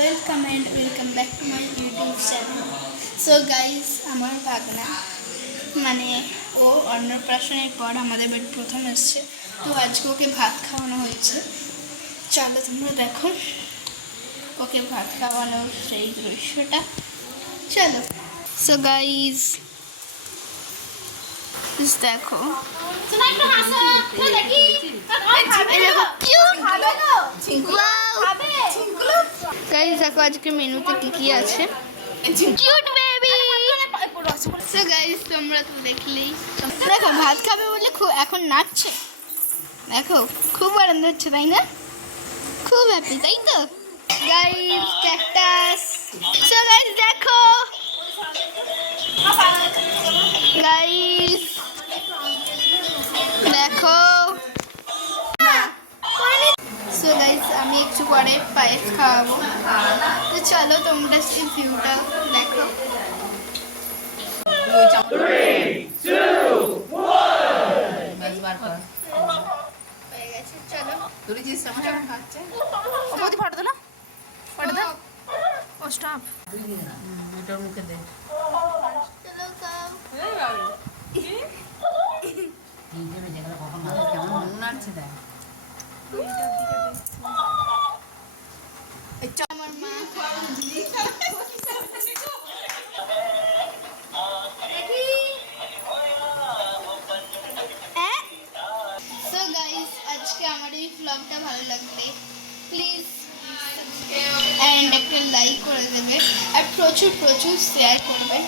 Welcome and welcome back to my YouTube channel. So guys, আমার ভাগনা মানে ও অন্নপ্রাশনের পর আমাদের বাড়ি প্রথম এসছে, তো আজকে ওকে ভাত খাওয়ানো হচ্ছে। চলো তোমরা দেখো ওকে ভাত খাওয়ানোর সেই দৃশ্যটা। চলো। সো গাইস দেখো গাইস, দেখো আজকে মেনুতে কি কি আছে। Cute baby. সো গাইস, তোমরা তো দেখলেই, দেখো ভাত খাবে বলে এখন নাচছে। দেখো খুব আনন্দ হচ্ছে, তাই না? খুব হ্যাপি, তাই তো গাইস? ক্যাকটাস। সো গাইস দেখো গাইস, দেখো। সো গাইস, আমি একটু পরে পায়েস খাওয়াবো, তো চলো তোমরা সেই ভিউটা দেখো। 3, 2, 1 হয়ে গেছে, চলো। মুখে দে চলো খাও। কখন মানুষ কেমন মন আসছে দেখ। আমার মা সো গাইস, আজকে আমার এই ব্লগটা ভালো লাগলে প্লিজ অ্যান্ড একটা লাইক করে দেবে আর প্রচুর প্রচুর শেয়ার করবে।